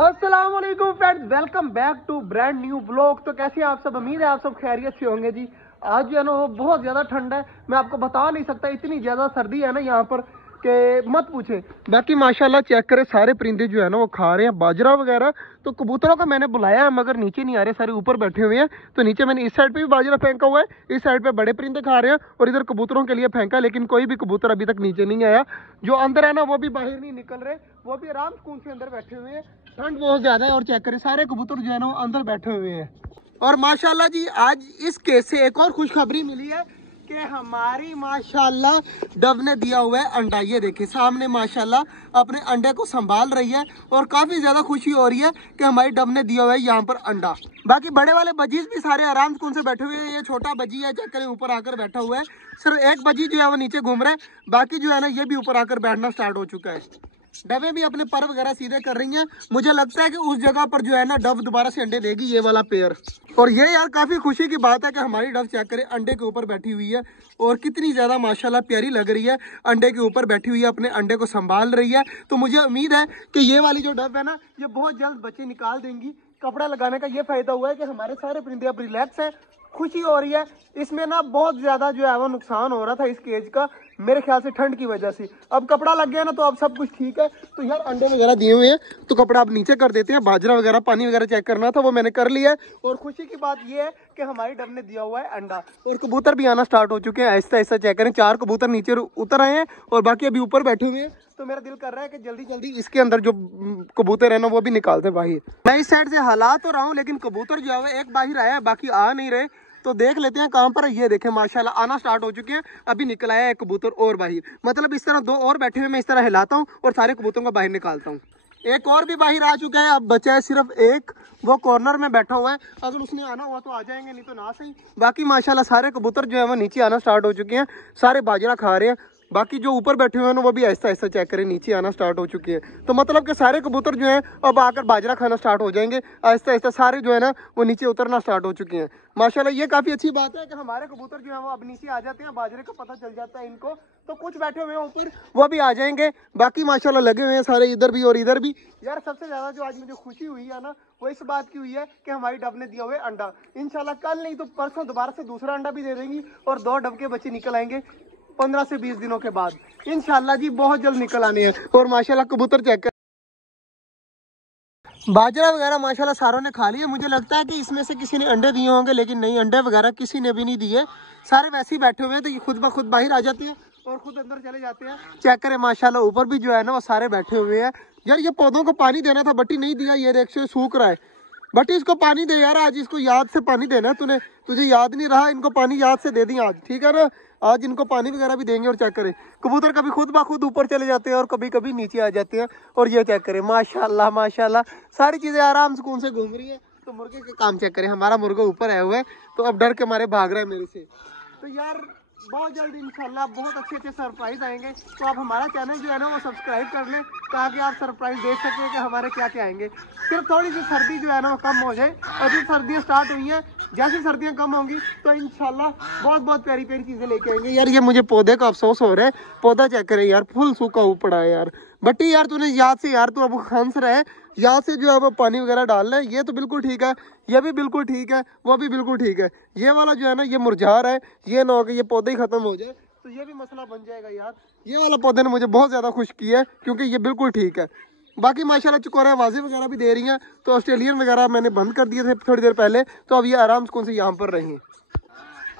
अस्सलाम वालेकुम friends, welcome back to brand new blog. तो कैसे हैं आप सब? उम्मीद है आप सब खैरियत से होंगे जी। आज जो है ना वो बहुत ज़्यादा ठंड है, मैं आपको बता नहीं सकता, इतनी ज़्यादा सर्दी है ना यहाँ पर कि मत पूछे। बाकी माशाल्लाह चेक करें, सारे परिंदे जो है ना वो खा रहे हैं बाजरा वगैरह। तो कबूतरों को मैंने बुलाया है मगर नीचे नहीं आ रहे, सारे ऊपर बैठे हुए हैं। तो नीचे मैंने इस साइड पे भी बाजरा फेंका हुआ है, इस साइड पे बड़े परिंदे खा रहे हैं और इधर कबूतरों के लिए फेंका, लेकिन कोई भी कबूतर अभी तक नीचे नहीं आया। जो अंदर है ना वो भी बाहर नहीं निकल रहे, वो भी आराम सुकून से अंदर बैठे हुए हैं। ठंड बहुत ज्यादा है और चेक करें सारे कबूतर जो है ना वो अंदर बैठे हुए हैं। और माशाल्लाह जी आज इस केस से एक और खुशखबरी मिली है कि हमारी माशाल्लाह डव ने दिया हुआ है अंडा। ये देखिए सामने माशाल्लाह अपने अंडे को संभाल रही है और काफी ज्यादा खुशी हो रही है कि हमारी डव ने दिया हुआ है यहाँ पर अंडा। बाकी बड़े वाले बजीज भी सारे आराम सुकून से बैठे हुए हैं। ये छोटा बजी है, चेक करें ऊपर आकर बैठा हुआ है। सिर्फ एक बजी जो है वो नीचे घूम रहा है, बाकी जो है ना ये भी ऊपर आकर बैठना स्टार्ट हो चुका है। डवें भी अपने पर वगैरह सीधे कर रही हैं। मुझे लगता है कि उस जगह पर जो है ना डव दोबारा से अंडे देगी, ये वाला पेयर। और ये यार काफी खुशी की बात है कि हमारी डव चेक करें अंडे के ऊपर बैठी हुई है और कितनी ज्यादा माशाल्लाह प्यारी लग रही है। अंडे के ऊपर बैठी हुई है, अपने अंडे को संभाल रही है। तो मुझे उम्मीद है कि ये वाली जो डव है ना ये बहुत जल्द बच्चे निकाल देंगी। कपड़ा लगाने का ये फायदा हुआ है कि हमारे सारे परिंदे अब रिलैक्स हैं, खुशी हो रही है। इसमें ना बहुत ज्यादा जो है वो नुकसान हो रहा था इस केज का, मेरे ख्याल से ठंड की वजह से। अब कपड़ा लग गया ना तो अब सब कुछ ठीक है। तो यार अंडे वगैरह दिए हुए हैं तो कपड़ा अब नीचे कर देते हैं। बाजरा वगैरह पानी वगैरह चेक करना था वो मैंने कर लिया है। और खुशी की बात ये है कि हमारी डव ने दिया हुआ है अंडा और कबूतर भी आना स्टार्ट हो चुके हैं। ऐसा ऐसा चेक करें, 4 कबूतर नीचे उतर आए हैं और बाकी अभी ऊपर बैठे हुए हैं। तो मेरा दिल कर रहा है कि जल्दी जल्दी इसके अंदर जो कबूतर है ना वो भी निकालते बाहर। मैं इस साइड से हला तो रहा हूँ लेकिन कबूतर जो है एक बाहर आया है, बाकी आ नहीं रहे। तो देख लेते हैं कहाँ पर। ये देखें माशाल्लाह आना स्टार्ट हो चुके हैं। अभी निकल आया एक कबूतर और बाहर, मतलब इस तरह 2 और बैठे हुए, मैं इस तरह हिलाता हूँ और सारे कबूतरों को बाहर निकालता हूँ। एक और भी बाहर आ चुका है, अब बचा है सिर्फ एक, वो कॉर्नर में बैठा हुआ है। अगर उसने आना हुआ तो आ जाएंगे, नहीं तो ना सही। बाकी माशाल्लाह सारे कबूतर जो है वो नीचे आना स्टार्ट हो चुके हैं, सारे बाजरा खा रहे हैं। बाकी जो ऊपर बैठे हुए हैं ना वो भी ऐसा ऐसा चेक करें नीचे आना स्टार्ट हो चुके हैं। तो मतलब कि सारे कबूतर जो हैं अब आकर बाजरा खाना स्टार्ट हो जाएंगे। ऐसा ऐसा सारे जो है ना वो नीचे उतरना स्टार्ट हो चुके हैं। माशाल्लाह ये काफी अच्छी बात है कि हमारे कबूतर जो है वो अब नीचे आ जाते हैं, बाजरे का पता चल जाता है इनको। तो कुछ बैठे हुए हैं ऊपर वो भी आ जाएंगे। बाकी माशाल्लाह लगे हुए हैं सारे इधर भी और इधर भी। यार सबसे ज्यादा जो आज मुझे खुशी हुई है ना वो इस बात की हुई है कि हमारी डव ने दिया हुआ है अंडा। इंशाल्लाह कल नहीं तो परसों दोबारा से दूसरा अंडा भी दे देंगी और 2 डव के बच्चे निकल आएंगे 15 से 20 दिनों के बाद इंशाल्लाह जी, बहुत जल्द निकल आने हैं। और माशाल्लाह कबूतर चेक कर, बाजरा वगैरह माशाल्लाह सारों ने खा लिया। मुझे लगता है कि इसमें से किसी ने अंडे दिए होंगे, लेकिन नहीं, अंडे वगैरह किसी ने भी नहीं दिए। सारे वैसे ही बैठे हुए हैं। तो ये खुद ब खुद बाहर आ जाते हैं और खुद अंदर चले जाते हैं। चेक करें माशाल्लाह ऊपर भी जो है ना वो सारे बैठे हुए हैं। यार ये पौधों को पानी देना था, बट्टी नहीं दिया। ये देख सूख रहा है, बट इसको पानी दे यार, आज इसको याद से पानी देना। तूने तुझे याद नहीं रहा, इनको पानी याद से दे दी आज, ठीक है ना? आज इनको पानी वगैरह भी देंगे। और चेक करें कबूतर कभी खुद ब खुद ऊपर चले जाते हैं और कभी कभी नीचे आ जाते हैं। और ये चेक करें माशाल्लाह माशाल्लाह सारी चीजें आराम सुकून से घूम रही है। तो मुर्गे का काम चेक करें, हमारा मुर्गा ऊपर आया हुआ है तो अब डर के मारे भाग रहा है मेरे से। तो यार बहुत जल्द इंशाल्लाह बहुत अच्छे अच्छे सरप्राइज आएंगे। तो आप हमारा चैनल जो है ना वो सब्सक्राइब कर लें ताकि आप सरप्राइज देख सकें कि हमारे क्या क्या आएंगे। सिर्फ थोड़ी सी सर्दी जो है ना वो कम हो जाए। अभी सर्दियाँ स्टार्ट हुई हैं, जैसे सर्दियाँ कम होंगी तो इंशाल्लाह बहुत बहुत प्यारी प्यारी चीज़ें लेके आएंगे। यार ये मुझे पौधे का अफसोस हो रहा है, पौधा चेक करें यार फुल सूखा हुआ पड़ा है यार। बट्टी यार तूने याद से, यार तू अब हंस रहा है, याद से जो है वो पानी वगैरह डाल रहा है। ये तो बिल्कुल ठीक है, ये भी बिल्कुल ठीक है, वो भी बिल्कुल ठीक है। ये वाला जो है ना ये मुरझा रहा है, ये ना हो कि ये पौधे ही खत्म हो जाए तो ये भी मसला बन जाएगा यार। ये वाला पौधे ने मुझे बहुत ज्यादा खुश किया है क्योंकि ये बिल्कुल ठीक है। बाकी माशाल्लाह चकोरे आवाजें वगैरह भी दे रही हैं। तो ऑस्ट्रेलियन वगैरह मैंने बंद कर दिए थे थोड़ी देर पहले, तो अब ये आराम से कौन से यहाँ पर रही।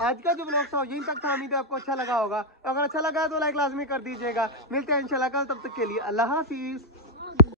आज का जो ब्लॉग था यहीं तक था। उम्मीद है आपको अच्छा लगा होगा। अगर अच्छा लगा तो लाइक लाजमी कर दीजिएगा। मिलते हैं इंशाल्लाह कल, तब तक के लिए अल्लाह हाफिज।